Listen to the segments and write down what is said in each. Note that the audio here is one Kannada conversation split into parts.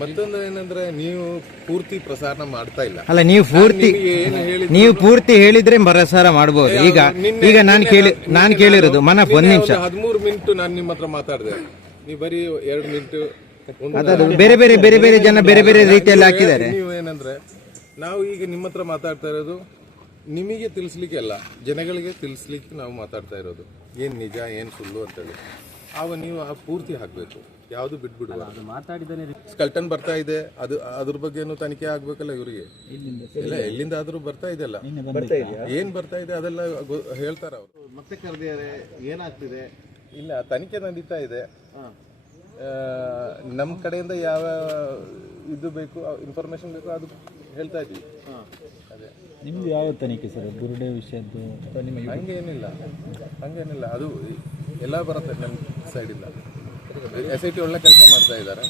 ಮತ್ತೊಂದು ಏನಂದ್ರೆ ನೀವು ಪೂರ್ತಿ ಪ್ರಸಾರ ಮಾಡ್ತಾ ಇಲ್ಲ. ಅಲ್ಲ, ನೀವು ಪೂರ್ತಿ ಹೇಳಿದ್ರೆ ಪ್ರಸಾರ ಮಾಡಬಹುದು. ಈಗ ನಾನು ಕೇಳಿರೋದು ಮನಫ್ 1 ನಿಮಿಷ 13 ಮಿನಿಟ್ ನಾನು ನಿಮ್ಮ ಹತ್ರ ಮಾತಾಡಿದೆ, ನೀವು ಬರೀ 2 ಮಿನಿಟ್. ಬೇರೆ ಬೇರೆ ಜನ ಬೇರೆ ಬೇರೆ ರೀತಿಯಲ್ಲಿ ಹಾಕಿದ್ದಾರೆ. ನೀವು ಏನಂದ್ರೆ ನಾವು ಈಗ ನಿಮ್ಮ ಹತ್ರ ಮಾತಾಡ್ತಾ ಇರೋದು ನಿಮಗೆ ತಿಳಿಸ್ಲಿಕ್ಕೆ ಅಲ್ಲ, ಜನಗಳಿಗೆ ತಿಳಿಸ್ಲಿಕ್ಕೆ ನಾವು ಮಾತಾಡ್ತಾ ಇರೋದು. ಏನ್ ನಿಜ ಏನ್ ಸುಳ್ಳು ಅಂತೇಳಿ ಆಗ ನೀವು ಪೂರ್ತಿ ಹಾಕ್ಬೇಕು, ಯಾವ್ದು ಬಿಟ್ಬಿಡುವ. ಸ್ಕಲ್ಟನ್ ಬರ್ತಾ ಇದೆ, ಅದ್ರ ಬಗ್ಗೆ ತನಿಖೆ ಆಗ್ಬೇಕಲ್ಲ ಇವರಿಗೆ. ಇಲ್ಲ, ಎಲ್ಲಿಂದಾದ್ರೂ ಬರ್ತಾ ಇದೆ ಅಲ್ಲ, ಏನ್ ಬರ್ತಾ ಇದೆ ಅದೆಲ್ಲ ಹೇಳ್ತಾರ ಅವರು. ಮತ್ತೆ ಕರೆದಿದ್ದಾರೆ, ಏನಾಗ್ತಿದೆ? ಇಲ್ಲ, ತನಿಖೆ ನಡೀತಾ ಇದೆ. ನಮ್ಮ ಕಡೆಯಿಂದ ಯಾವ ಇದು ಬೇಕು, ಇನ್ಫಾರ್ಮೇಶನ್ ಬೇಕು, ಅದು ಹೇಳ್ತಾ ಇದ್ವಿ. ಅದೇ ನಿಮ್ದು ಯಾವ ತನಿಖೆ ಸರ್? ಬುರುಡೆ ವಿಷಯದ್ದು ಹಂಗೇನಿಲ್ಲ, ಅದು ಎಲ್ಲ ಬರುತ್ತೆ ನಮ್ಮ ಸೈಡಿಂದ. SIT ಒಳ್ಳೆ ಕೆಲಸ ಮಾಡ್ತಾ ಇದ್ದಾರೆ,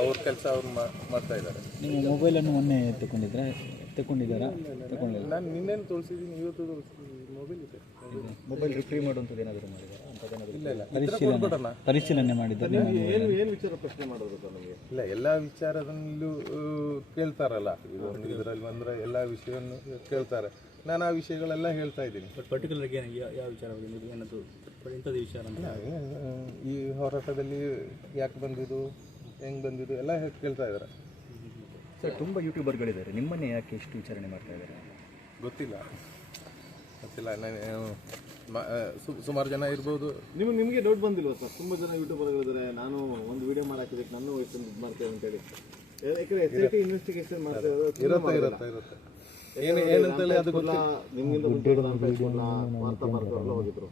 ಅವ್ರ ಕೆಲಸ ಅವ್ರು ಮಾಡ್ತಾ ಇದ್ದಾರೆ. ನಿಮ್ಮ ಮೊಬೈಲನ್ನು ಮೊನ್ನೆ ತಗೊಂಡಿದ್ದಾರಾ? ತಗೊಂಡಿಲ್ಲ. ನಾನು ನಿನ್ನೇನು ತೋರಿಸಿದ್ದೀನಿ, ಇವತ್ತು ಮೊಬೈಲ್ ಇದೆ. ಮೊಬೈಲ್ ರಿಟ್ರೀವ್ ಮಾಡುವಂಥದ್ದು ಏನಾದರೂ ಮಾಡಿದ್ದಾರೆ? ಇಲ್ಲ, ಪರಿಶೀಲನೆ ಮಾಡಿದ್ದಾರೆ. ಏನು ವಿಚಾರ ಪ್ರಶ್ನೆ ಮಾಡೋದು ನಮಗೆ? ಇಲ್ಲ, ಎಲ್ಲ ವಿಚಾರದಲ್ಲೂ ಕೇಳ್ತಾರಲ್ಲ, ಇದರಲ್ಲಿ ಬಂದರೆ ಎಲ್ಲ ವಿಷಯವನ್ನು ಕೇಳ್ತಾರೆ. ನಾನು ಆ ವಿಷಯಗಳೆಲ್ಲ ಹೇಳ್ತಾ ಇದ್ದೀನಿ. ಪರ್ಟಿಕ್ಯುಲರ್ ಯಾವ ವಿಚಾರ ಏನದು ಇಂಥದ್ದು ವಿಚಾರ ಅಂತ ಈ ಹೋರಾಟದಲ್ಲಿ ಯಾಕೆ ಬಂದಿದ್ದು, ಹೆಂಗೆ ಬಂದಿದ್ದು ಎಲ್ಲ ಕೇಳ್ತಾ ಇದ್ದಾರೆ. ಸರ್, ತುಂಬ ಯೂಟ್ಯೂಬರ್ಗಳಿದ್ದಾರೆ, ನಿಮ್ಮನ್ನೇ ಯಾಕೆ ಎಷ್ಟು ವಿಚಾರಣೆ ಮಾಡ್ತಾ ಇದ್ದಾರೆ? ಗೊತ್ತಿಲ್ಲ. ನಾನು ಸುಮಾರು ಜನ ಇರ್ಬೋದು. ನಿಮಗೆ ಡೌಟ್ ಬಂದಿಲ್ವ ಸರ್? ತುಂಬ ಜನ ಯೂಟ್ಯೂಬರ್ಗಳಿದ್ದಾರೆ, ನಾನು ಒಂದು ವಿಡಿಯೋ ಮಾಡಾಕಿದ್ದಕ್ಕೆ ನಾನು ಎಷ್ಟು ಮಾಡ್ತೇವೆ ಅಂತೇಳಿ. ಯಾಕಂದ್ರೆ SIT ಇನ್ವೆಸ್ಟಿಗೇಷನ್ ಮಾಡ್ತಾ ಇರುತ್ತೆ. ಏನಂತೇಳಿ ಅದು ನಿಮ್ಗಿಂತ ವಾರ್ತಾ ಮಾರ್ಗರೆಲ್ಲ ಹೋಗಿದ್ರು,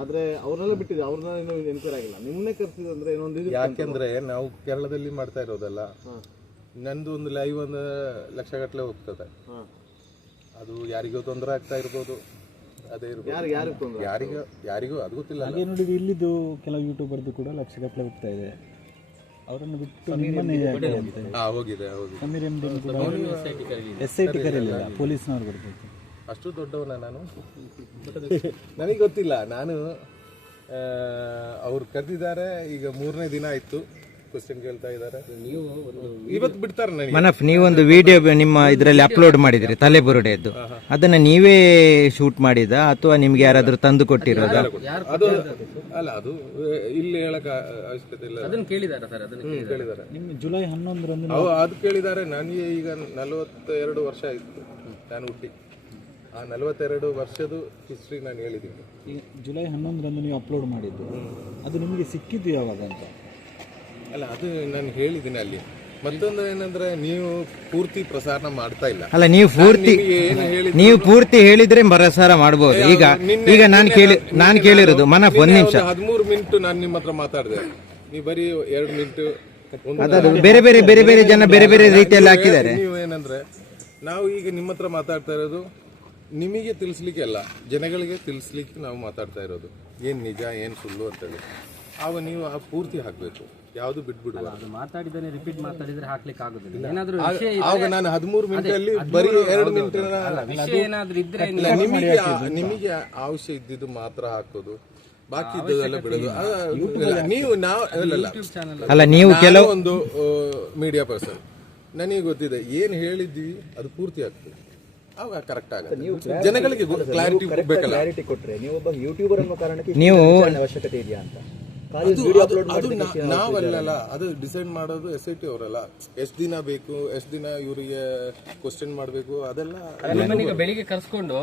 ಆದ್ರೆ ಅವ್ರನ್ನೆಲ್ಲ ಬಿಟ್ಟಿದೆ, ಅವ್ರನ್ನ ಇನ್ನೂ ಎನ್ಕ್ವೈರಿ ಆಗಿಲ್ಲ. ನಿಮ್ಮನ್ನೇ ಕರ್ಸಿದ್ರು ಅಂದ್ರೆ ಇನ್ನೊಂದು. ಯಾಕೆಂದ್ರೆ ನಾವು ಕೇರಳದಲ್ಲಿ ಮಾಡ್ತಾ ಇರೋದಲ್ಲ, ನಂದು ಒಂದು ಲೈವ್ 1 ಲಕ್ಷಗಟ್ಟಲೆ ಹೋಗ್ತದೆ. ಅದು ಯಾರಿಗೂ ತೊಂದರೆ ಆಗ್ತಾ ಇರ್ಬೋದು, ಅದೇ ಇರ್ಬೋದು, ಯಾರಿಗೂ ಅದು ಗೊತ್ತಿಲ್ಲ. ಹಾಗೆ ನೋಡಿದ್ರೆ ಇಲ್ಲಿದ್ದು ಕೆಲವು ಯೂಟ್ಯೂಬರ್ದು ಕೂಡ ಲಕ್ಷಗಟ್ಟಲೆ ಹೋಗ್ತಾ ಇದೆ. ಅವರನ್ನು ಬಿಟ್ಟು ಹೋಗಿದೆ. ಸಮೀರ್ MD ಕೂಡ SIT ಕರೆಯಲಿಲ್ಲ, ಪೊಲೀಸ್ನವ್ರು ಬರ್ಬೇಕು. ಅಷ್ಟು ದೊಡ್ಡವನ ನಾನು? ನನಗೆ ಗೊತ್ತಿಲ್ಲ. ನಾನು ಅವ್ರು ಕರೆದಿದ್ದಾರೆ, ಈಗ 3ನೇ ದಿನ ಆಯ್ತು, ಕ್ವಶನ್ ಕೇಳ್ತಾ ಇದ್ದಾರೆ. ಇವತ್ತು ಬಿಡ್ತಾರೆ ನನಗೆ. ಮನಫ್, ನೀವೊಂದು ವಿಡಿಯೋ ನಿಮ್ಮ ಇದರಲ್ಲಿ ಅಪ್ಲೋಡ್ ಮಾಡಿದ್ರಿ, ತಲೆಬುರುಡೆದ್ದು. ಅದನ್ನ ನೀವೇ ಶೂಟ್ ಮಾಡಿದ ಅಥವಾ ನಿಮ್ಗೆ ಯಾರಾದ್ರೂ ತಂದು ಕೊಟ್ಟಿರೋದ? ಅದು ಅಲ್ಲ, ಅದು ಇಲ್ಲಿ ಹೇಳಕ್ ಅವಶ್ಯಕತೆ ಇಲ್ಲ. ಅದನ್ನ ಕೇಳಿದಾರೆ ಸರ್? ಅದನ್ನ ಕೇಳಿದ್ದಾರೆ. ನಿಮ್ಮ ಜುಲೈ 11ರಂದು ಅದು ಕೇಳಿದ್ದಾರೆ. ನನಗೆ ಈಗ 42 ವರ್ಷ ಆಯ್ತು ನಾನು ಹುಟ್ಟಿ. ಆ 42 ವರ್ಷದ ಹಿಸ್ಟ್ರಿ ನಾನು ಹೇಳಿದ್ದೀನಿ. ಜುಲೈ 11ರಂದು ನೀವು ಅಪ್ಲೋಡ್ ಮಾಡಿದ್ದು, ಅದು ನಿಮಗೆ ಸಿಕ್ಕಿದ್ದು ಯಾವಾಗ ಅಂತ? ಅಲ್ಲ, ಅದು ನಾನು ಹೇಳಿದ್ದೀನಿ ಅಲ್ಲಿ. ಮತ್ತೊಂದು ಏನಂದ್ರೆ ನೀವು ಪೂರ್ತಿ ಪ್ರಸಾರ ಮಾಡ್ತಾ ಇಲ್ಲ. ಅಲ್ಲ, ನೀವು ಪೂರ್ತಿ ಹೇಳಿದ್ರೆ ಪ್ರಸಾರ ಮಾಡಬಹುದು. ಈಗ ನಾನು ಕೇಳಿರೋದು ಮನಫ್ 1 ನಿಮಿಷ 13 ಮಿನಿಟ್ ನಾನು ನಿಮ್ಮ ಹತ್ರ ಮಾತಾಡಿದೆ, ನೀವು ಬರೀ 2 ಮಿನಿಟ್. ಬೇರೆ ಬೇರೆ ಜನ ಬೇರೆ ಬೇರೆ ರೀತಿಯಲ್ಲಿ ಹಾಕಿದ್ದಾರೆ. ನೀವು ಏನಂದ್ರೆ ನಾವು ಈಗ ನಿಮ್ಮ ಹತ್ರ ಮಾತಾಡ್ತಾ ಇರೋದು ನಿಮಗೆ ತಿಳಿಸ್ಲಿಕ್ಕೆ ಅಲ್ಲ, ಜನಗಳಿಗೆ ತಿಳಿಸ್ಲಿಕ್ಕೆ ನಾವು ಮಾತಾಡ್ತಾ ಇರೋದು. ಏನ್ ನಿಜ ಏನ್ ಸುಳ್ಳು ಅಂತೇಳಿ ಆಗ ನೀವು ಪೂರ್ತಿ ಹಾಕ್ಬೇಕು, ಯಾವ್ದು ಬಿಟ್ಬಿಡುವ. ಮಾತಾಡಿದ್ರೆ ರಿಪೀಟ್ ಮಾತಾಡಿದ್ರೆ ಹಾಕ್ಲಿಕ್ಕೆ ಆಗುದಿಲ್ಲ. ಆಗ ನಾನು 13 ಮಿನಿಟಲ್ಲಿ ಬರೀ 2 ಮಿನಿಟ್ ಏನಾದ್ರೂ ಇದ್ರೆ ನಿಮಗೆ ಅವಶ್ಯ ಇದ್ದಿದ್ದು ಮಾತ್ರ ಹಾಕೋದು, ಬಾಕಿ ಇದ್ದದೆಲ್ಲ ಬಿಡೋದು. ನೀವು ಕೆಲವೊಂದು ಮೀಡಿಯಾ ಪರ್ಸನ್, ನನಗೆ ಗೊತ್ತಿದೆ ಏನ್ ಹೇಳಿದ್ವಿ ಅದು ಪೂರ್ತಿ ಆಗ್ತದೆ, ಆಗ ಕರೆಕ್ಟ್ ಆಗುತ್ತೆ. ಜನಗಳಿಗೆ ಕ್ಲಾರಿಟಿ ಕೊಡ್ಬೇಕಲ್ಲ. ಕೊಟ್ರೆ ನೀವು ಒಬ್ಬ ಯೂಟ್ಯೂಬರ್ ಅನ್ನೋ ಕಾರಣಕ್ಕೆ ನೀವು ಅವಶ್ಯಕತೆ ಇದೆಯಾ ಅಂತ ನಾವಲ್ಲ, ಅದು ಡಿಸೈಡ್ ಮಾಡೋದು SIT ಅವರಲ್ಲ. ಎಷ್ಟು ದಿನ ಬೇಕು, ಎಷ್ಟು ದಿನ ಇವರಿಗೆ ಕ್ವಶನ್ ಮಾಡಬೇಕು, ಅದೆಲ್ಲ ಬೆಳಿಗ್ಗೆ ಕರ್ಸ್ಕೊಂಡು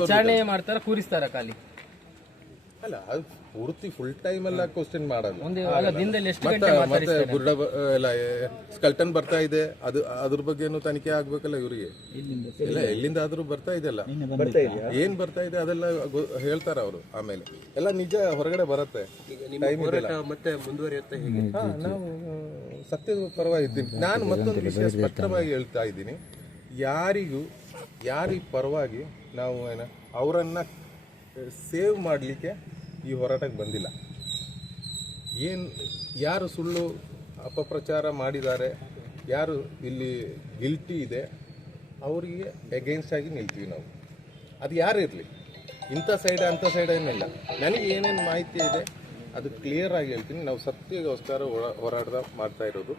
ವಿಚಾರಣೆ ಮಾಡ್ತಾರ, ಕೂರಿಸ್ತಾರ ಖಾಲಿ. ಅಲ್ಲ, ಅದು ಪೂರ್ತಿ ಫುಲ್ ಟೈಮ್ ಎಲ್ಲ ಕ್ವಶನ್ ಮಾಡಲ್ಲ. ಮತ್ತೆ ಬುರ್ಡ ಎಲ್ಲ ಸ್ಕಲ್ಟನ್ ಬರ್ತಾ ಇದೆ, ಅದ್ರ ಬಗ್ಗೆ ತನಿಖೆ ಆಗ್ಬೇಕಲ್ಲ ಇವರಿಗೆ. ಇಲ್ಲ, ಎಲ್ಲಿಂದಾದ್ರೂ ಬರ್ತಾ ಇದೆಯಲ್ಲ, ಏನ್ ಬರ್ತಾ ಇದೆ ಅದೆಲ್ಲ ಹೇಳ್ತಾರ ಅವರು. ಆಮೇಲೆ ಎಲ್ಲ ನಿಜ ಹೊರಗಡೆ ಬರುತ್ತೆ. ಮತ್ತೆ ಮುಂದುವರಿಯುತ್ತೆ. ನಾವು ಸತ್ಯದ ಪರವಾಗಿ ಇದ್ದೀನಿ. ನಾನು ಮತ್ತೊಂದು ವಿಷಯ ಸ್ಪಷ್ಟವಾಗಿ ಹೇಳ್ತಾ ಇದ್ದೀನಿ, ಯಾರಿ ಪರವಾಗಿ ನಾವು ಅವರನ್ನ ಸೇವ್ ಮಾಡಲಿಕ್ಕೆ ಈ ಹೋರಾಟಕ್ಕೆ ಬಂದಿಲ್ಲ. ಯಾರು ಸುಳ್ಳು ಅಪಪ್ರಚಾರ ಮಾಡಿದ್ದಾರೆ, ಯಾರು ಇಲ್ಲಿ ಗಿಲ್ಟಿ ಇದೆ, ಅವರಿಗೆ ಅಗೇನ್ಸ್ಟ್ ಆಗಿ ನಿಲ್ತೀವಿ ನಾವು. ಅದು ಯಾರು ಇರಲಿ, ಇಂಥ ಸೈಡ್ ಅಂಥ ಸೈಡ್ ಏನಿಲ್ಲ. ನನಗೆ ಏನೇನು ಮಾಹಿತಿ ಇದೆ ಅದು ಕ್ಲಿಯರ್ ಆಗಿ ಹೇಳ್ತೀನಿ. ನಾವು ಸತ್ಯಗೋಸ್ಕರ ಹೋರಾಟ ಮಾಡ್ತಾ ಇರೋದು.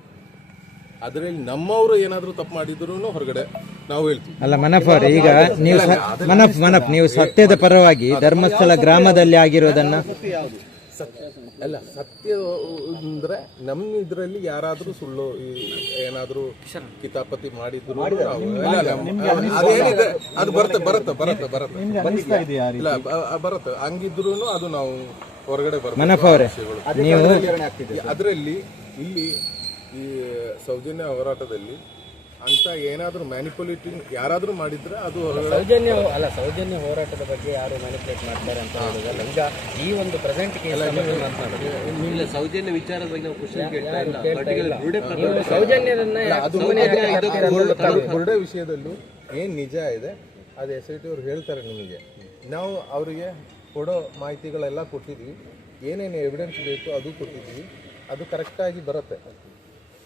ಅದರಲ್ಲಿ ನಮ್ಮವರು ಏನಾದರೂ ತಪ್ಪು ಮಾಡಿದ್ರು ಹೊರಗಡೆ ನಾವು ಹೇಳ್ತೀವಿ. ಅಲ್ಲ ಮನಫ್ ಅವ್ರೆ, ಈಗ ನೀವು ಮನಫ್ ನೀವು ಸತ್ಯದ ಪರವಾಗಿ ಧರ್ಮಸ್ಥಳ ಗ್ರಾಮದಲ್ಲಿ ಆಗಿರೋದನ್ನ ಅಲ್ಲ, ಸತ್ಯ ಅಂದ್ರೆ ನಮ್ಮ ಇದರಲ್ಲಿ ಯಾರಾದ್ರೂ ಸುಳ್ಳು ಏನಾದ್ರೂ ಕಿತಾಪತಿ ಮಾಡಿದ್ರು ಅದೇನಿದೆ ಅದು ಬರುತ್ತೆ ಇಲ್ಲ ಬರುತ್ತೆ. ಹಂಗಿದ್ರು ಅದು ನಾವು ಹೊರಗಡೆ ಮನಫ್ ಅವರೇ, ನೀವು ಅದರಲ್ಲಿ ಇಲ್ಲಿ ಈ ಸೌಜನ್ಯ ಹೋರಾಟದಲ್ಲಿ ಅಂತ ಏನಾದ್ರೂ ಮ್ಯಾನಿಪುಲೇಟಿಂಗ್ ಯಾರಾದ್ರೂ ಮಾಡಿದ್ರೆ ಅದು ಸೌಜನ್ಯ ಹೋರಾಟದ ಬಗ್ಗೆ ಯಾರು ಮ್ಯಾನಿಪುಲೇಟ್ ಮಾಡ್ತಾರೆ ಅಂತ ಹೇಳಿದ್ರೆ ಈಗ ಈ ಒಂದು ಪ್ರೆಸೆಂಟ್ ಸೌಜನ್ಯ ವಿಚಾರದ ಬಗ್ಗೆ ನಾವು ಕ್ವಶ್ಚನ್ ಕೇಳ್ತಾ ಇಲ್ಲ. ಸೌಜನ್ಯರನ್ನ ಬುರುಡೆ ವಿಷಯದಲ್ಲೂ ಏನ್ ನಿಜ ಇದೆ ಅದು SIT ಅವ್ರು ಹೇಳ್ತಾರೆ ನಿಮಗೆ. ನಾವು ಅವರಿಗೆ ಕೊಡೋ ಮಾಹಿತಿಗಳೆಲ್ಲ ಕೊಟ್ಟಿದ್ವಿ, ಏನೇನು ಎವಿಡೆನ್ಸ್ ಬೇಕು ಅದು ಕೊಟ್ಟಿದ್ವಿ, ಅದು ಕರೆಕ್ಟಾಗಿ ಬರುತ್ತೆ.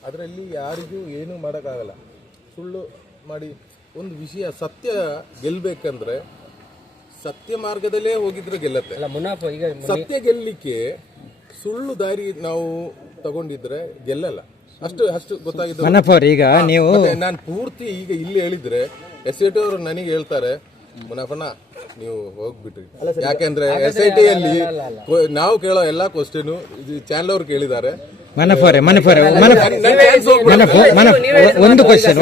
ಅದರಲ್ಲಿ ಯಾರಿಗೂ ಏನೂ ಮಾಡೋಕ್ಕಾಗಲ್ಲ. ಸುಳ್ಳು ಮಾಡಿ ಒಂದು ವಿಷಯ ಸತ್ಯ ಗೆಲ್ಲಬೇಕಂದ್ರೆ ಸತ್ಯ ಮಾರ್ಗದಲ್ಲೇ ಹೋಗಿದ್ರೆ ಗೆಲ್ಲತ್ತೆ. ಸತ್ಯ ಗೆಲ್ಲಲಿಕ್ಕೆ ಸುಳ್ಳು ದಾರಿ ನಾವು ತಗೊಂಡಿದ್ರೆ ಗೆಲ್ಲಲ್ಲ. ಅಷ್ಟು ಗೊತ್ತಾಗಿದ್ದು. ಮನಫ್ ಅವ್ರೆ, ಈಗ ನೀವು ನಾನು ಪೂರ್ತಿ ಈಗ ಇಲ್ಲಿ ಹೇಳಿದ್ರೆ SIT ಅವರು ನನಗೆ ಹೇಳ್ತಾರೆ, ಮುನಫಣ್ಣ ನೀವು ಹೋಗ್ಬಿಟ್ರಿ, ಯಾಕೆಂದ್ರೆ SIT ಅಲ್ಲಿ ನಾವು ಕೇಳೋ ಎಲ್ಲಾ ಕ್ವಶನ್ ಚಾನಲ್ ಅವ್ರು ಕೇಳಿದ್ದಾರೆ. ಮನಫ್ ಅವರೇ ಒಂದು ಕ್ವಶನ್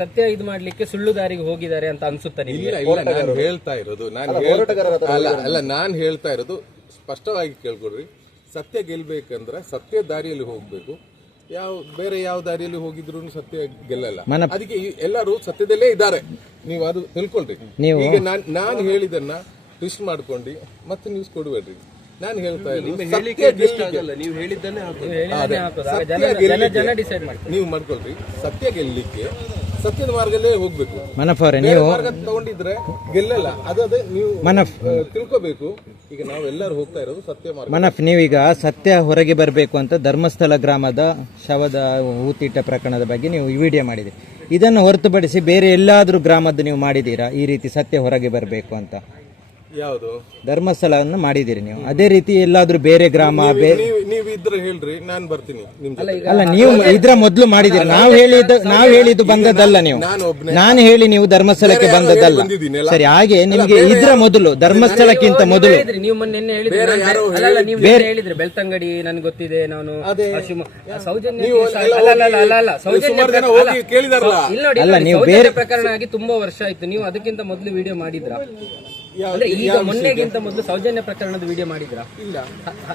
ಸತ್ಯ ಇದು ಮಾಡ್ಲಿಕ್ಕೆ ಸುಳ್ಳು ದಾರಿಗೆ ಹೋಗಿದ್ದಾರೆ ಅಂತ ಅನ್ಸುತ್ತೆ ನಿಮಗೆ? ಇಲ್ಲ, ನಾನು ಹೇಳ್ತಾ ಇರೋದು ನಾನು ಹೇಳ್ತಾ ಇರೋದು ಸ್ಪಷ್ಟವಾಗಿ ಕೇಳ್ಕೊಡ್ರಿ. ಸತ್ಯ ಗೆಲ್ಬೇಕಂದ್ರೆ ಸತ್ಯ ದಾರಿಯಲ್ಲಿ ಹೋಗ್ಬೇಕು. ಬೇರೆ ಯಾವ ದಾರಿಯಲ್ಲಿ ಹೋಗಿದ್ರು ಸತ್ಯ ಗೆಲ್ಲಲ್ಲ. ಅದಕ್ಕೆ ಎಲ್ಲರೂ ಸತ್ಯದಲ್ಲೇ ಇದ್ದಾರೆ, ನೀವು ಅದು ತಿಳ್ಕೊಳ್ರಿ. ಈಗ ನಾನು ಹೇಳಿದನ್ನ ಟ್ವಿಸ್ಟ್ ಮಾಡ್ಕೊಂಡು ಮತ್ತೆ ನ್ಯೂಸ್ ಕೊಡಬೇಡ್ರಿ. ನಾನು ಹೇಳ್ತಾ ಇದ್ದೀನಿ ನೀವು ಮಾಡ್ಕೊಳ್ರಿ. ಸತ್ಯ ಗೆಲ್ಲಲಿಕ್ಕೆ ಸತ್ಯದ ಮಾರ್ಗದಲ್ಲೇ ಹೋಗ್ಬೇಕು. ಮನಫ್ ಅವರೇ, ನೀವು ಮಾರ್ಗ ತಗೊಂಡಿದ್ರೆ ಗೆಲ್ಲಲ್ಲ. ಅದೇ ನೀವು ತಿಳ್ಕೋಬೇಕು. ಈಗ ನಾವೆಲ್ಲರೂ ಹೋಗ್ತಾ ಇರೋದು ಸತ್ಯ ಮಾರ್ಗ. ಮನಫ್, ನೀವೀಗ ಸತ್ಯ ಹೊರಗೆ ಬರಬೇಕು ಅಂತ ಧರ್ಮಸ್ಥಳ ಗ್ರಾಮದ ಶವದ ಹೂತಿಟ್ಟ ಪ್ರಕರಣದ ಬಗ್ಗೆ ನೀವು ವಿಡಿಯೋ ಮಾಡಿದ್ದೀರಿ. ಇದನ್ನು ಹೊರತುಪಡಿಸಿ ಬೇರೆ ಎಲ್ಲಾದ್ರೂ ಗ್ರಾಮದ್ದು ನೀವು ಮಾಡಿದ್ದೀರಾ ಈ ರೀತಿ ಸತ್ಯ ಹೊರಗೆ ಬರಬೇಕು ಅಂತ? ಯಾವುದು ಧರ್ಮಸ್ಥಳವನ್ನು ಮಾಡಿದಿರಿ ನೀವು. ಅದೇ ರೀತಿ ಎಲ್ಲಾದ್ರೂ ಬೇರೆ ಗ್ರಾಮ ನೀವು ಇದ್ರೆ ಹೇಳ್ರಿ, ನಾನು ಬರ್ತೀನಿ. ಅಲ್ಲ, ನೀವು ಇದ್ರ ಮೊದಲು ಮಾಡಿದಿರಿ. ನಾವು ಹೇಳಿದ್ದು ಬಂದದ್ದಲ್ಲ. ನೀವು ನಾನು ಹೇಳಿ ನೀವು ಧರ್ಮಸ್ಥಳಕ್ಕೆ ಬಂದದ್ದಲ್ಲ. ಸರಿ, ಹಾಗೆ ನಿಮ್ಗೆ ಇದ್ರ ಮೊದಲು ಧರ್ಮಸ್ಥಳಕ್ಕಿಂತ ಮೊದಲು ನೀವು ಮೊನ್ನೆ ಹೇಳಿದ್ರೆ ಬೆಳ್ತಂಗಡಿ ನನ್ಗೆ ಗೊತ್ತಿದೆ, ನಾನು ಸೌಜನ್ಯ ಪ್ರಕರಣ ಆಗಿ ತುಂಬಾ ವರ್ಷ ಆಯ್ತು. ನೀವು ಅದಕ್ಕಿಂತ ಮೊದಲು ವಿಡಿಯೋ ಮಾಡಿದ್ರ? ಈಗ ಮೊನ್ನೆಗಿಂತ ಮೊದಲು ಸೌಜನ್ಯ ಪ್ರಕರಣದ ವಿಡಿಯೋ ಮಾಡಿದ್ರ? ಇಲ್ಲ,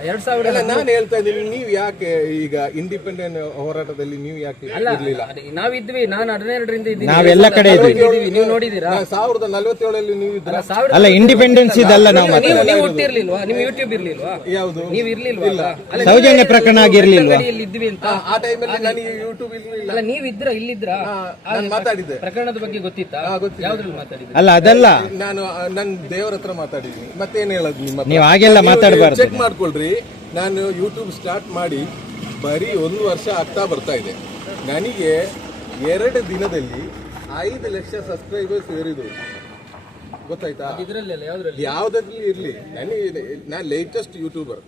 2000. ನಾನು ಹೇಳ್ತಾ ಇದ್ದೀನಿ, ನೀವು ಯಾಕೆ ಈಗ ಇಂಡಿಪೆಂಡೆಂಟ್ ಹೋರಾಟದಲ್ಲಿ ನೀವು ಯಾಕೆ ಇರ್ಲಿಲ್ಲ? ನಾವಿದ್ವಿ, ನಾನು 12ರಿಂದ ಇದ್ದೀನಿ, ನಾವೆಲ್ಲ ಕಡೆ ಇದ್ವಿ. ನೀವು ನೋಡಿದೀರಾ? 1047 ನೀವು ಇದ್ರ? ಅಲ್ಲ, ಇಂಡಿಪೆಂಡೆನ್ಸ್ ಇದಲ್ಲ. ನೀವು ಹುಟ್ಟಿರ್ಲಿಲ್ವಾ? ನಿಮ್ ಯೂಟ್ಯೂಬ್ ಇರ್ಲಿಲ್ವಾ? ಯಾವುದು? ನೀವು ಇರ್ಲಿಲ್ವಾ? ಸೌಜನ್ಯ ಪ್ರಕರಣ ಆಗಿರ್ಲಿಲ್ವಾ? ಇದ್ವಿ ಅಂತ ಆ ಟೈಮಲ್ಲಿ ನನಗೆ ಯೂಟ್ಯೂಬ್ ಇರ್ಲಿಲ್ಲ. ಅಲ್ಲ, ನೀವಿದ್ರ ಇಲ್ಲಿದ್ರ? ಮಾತಾಡಿದ್ದೆ. ಪ್ರಕರಣದ ಬಗ್ಗೆ ಗೊತ್ತಿತ್ತಾ? ಯಾವ್ದ್ರಲ್ಲಿ ಮಾತಾಡಿದ್ರಿ? ಅಲ್ಲ, ಅದಲ್ಲ, ನಾನು ನನ್ನ ದೇವರ ಹತ್ರ ಮಾತಾಡಿದ್ದೀನಿ. ಮತ್ತೇನ್ ಹೇಳೋದು ನಿಮ್ಮ? ನೀವು ಹಾಗೆಲ್ಲ ಮಾತಾಡಬಾರ್ದು. ಚೆಕ್ ಮಾಡ್ಕೊಳ್ರಿ. ನಾನು ಯೂಟ್ಯೂಬ್ ಸ್ಟಾರ್ಟ್ ಮಾಡಿ ಬರೀ 1 ವರ್ಷ ಆಗ್ತಾ ಬರ್ತಾ ಇದೆ. ನನಗೆ 2 ದಿನದಲ್ಲಿ 5 ಲಕ್ಷ ಸಬ್ಸ್ಕ್ರೈಬರ್ಸ್ ಏರಿದ್ರು. ಗೊತ್ತಾಯ್ತಾ? ಯಾವ್ದ್ರಲ್ಲಿ ಇರ್ಲಿ, ನಾನು ಲೇಟೆಸ್ಟ್ ಯೂಟ್ಯೂಬರ್.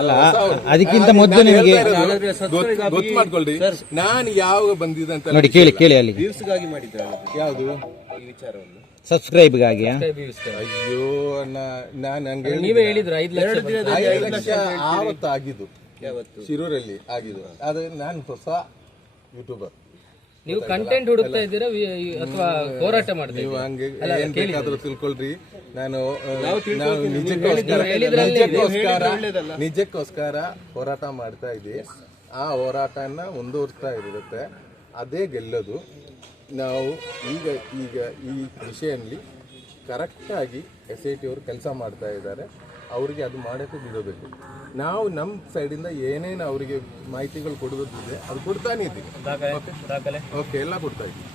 ಅಲ್ಲ, ಅದಕ್ಕಿಂತ ಮೊದಲು ನಿಮಗೆ ಗೊತ್ತು ಮಾಡ್ಕೊಳ್ರಿ. ನಾನು ಯಾವಾಗ ಬಂದಿದೆ ಅಂತ ನೋಡಿ, ಕೇಳಿ ಅಲ್ಲಿ ಯಾವುದು ಸಬ್ಸ್ಕ್ರೈಬ್ಗಾಗಿ. ಅಯ್ಯೋ, ನಾನು ಹಂಗೆ ನೀವೇ ಹೇಳಿದ್ರು 5 ಲಕ್ಷ ಆವತ್ತು ಆಗಿದ್ದು, ಶಿರೂರಲ್ಲಿ ಆಗಿದ್ದು. ಅದು ನಾನು ಹೊಸ ಯೂಟ್ಯೂಬರ್. ನೀವು ಕಂಟೆಂಟ್ ಹುಡುಕ್ತಾ ಇದ್ದೀರಾ ಅಥವಾ ಹೋರಾಟ ಮಾಡ್ತೀರಾ? ನೀವು ಹಂಗೆ ಏನ್ ಬೇಕಾದ್ರೂ ತಿಳ್ಕೊಳ್ರಿ. ನಾನು ನಿಜಕ್ಕೋಸ್ಕರ ಹೋರಾಟ ಮಾಡ್ತಾ ಇದ್ದೀವಿ. ಆ ಹೋರಾಟನ ಮುಂದುವರಿಸ್ತಾ ಇರುತ್ತೆ. ಅದೇ ಗೆಲ್ಲೋದು. ನಾವು ಈಗ ಈ ವಿಷಯದಲ್ಲಿ ಕರೆಕ್ಟಾಗಿ SIT ಅವರು ಕೆಲಸ ಮಾಡ್ತಾ ಇದ್ದಾರೆ. ಅವರಿಗೆ ಅದು ಮಾಡೋಕ್ಕೆ ಬಿಡೋಬೇಕು. ನಾವು ನಮ್ಮ ಸೈಡಿಂದ ಏನೇನು ಅವರಿಗೆ ಮಾಹಿತಿಗಳು ಕೊಡೋದಿದೆ ಅದು ಕೊಡ್ತಾನೆ ಇದ್ದೀವಿ. ಓಕೆ, ಎಲ್ಲ ಕೊಡ್ತಾ ಇದ್ದೀವಿ.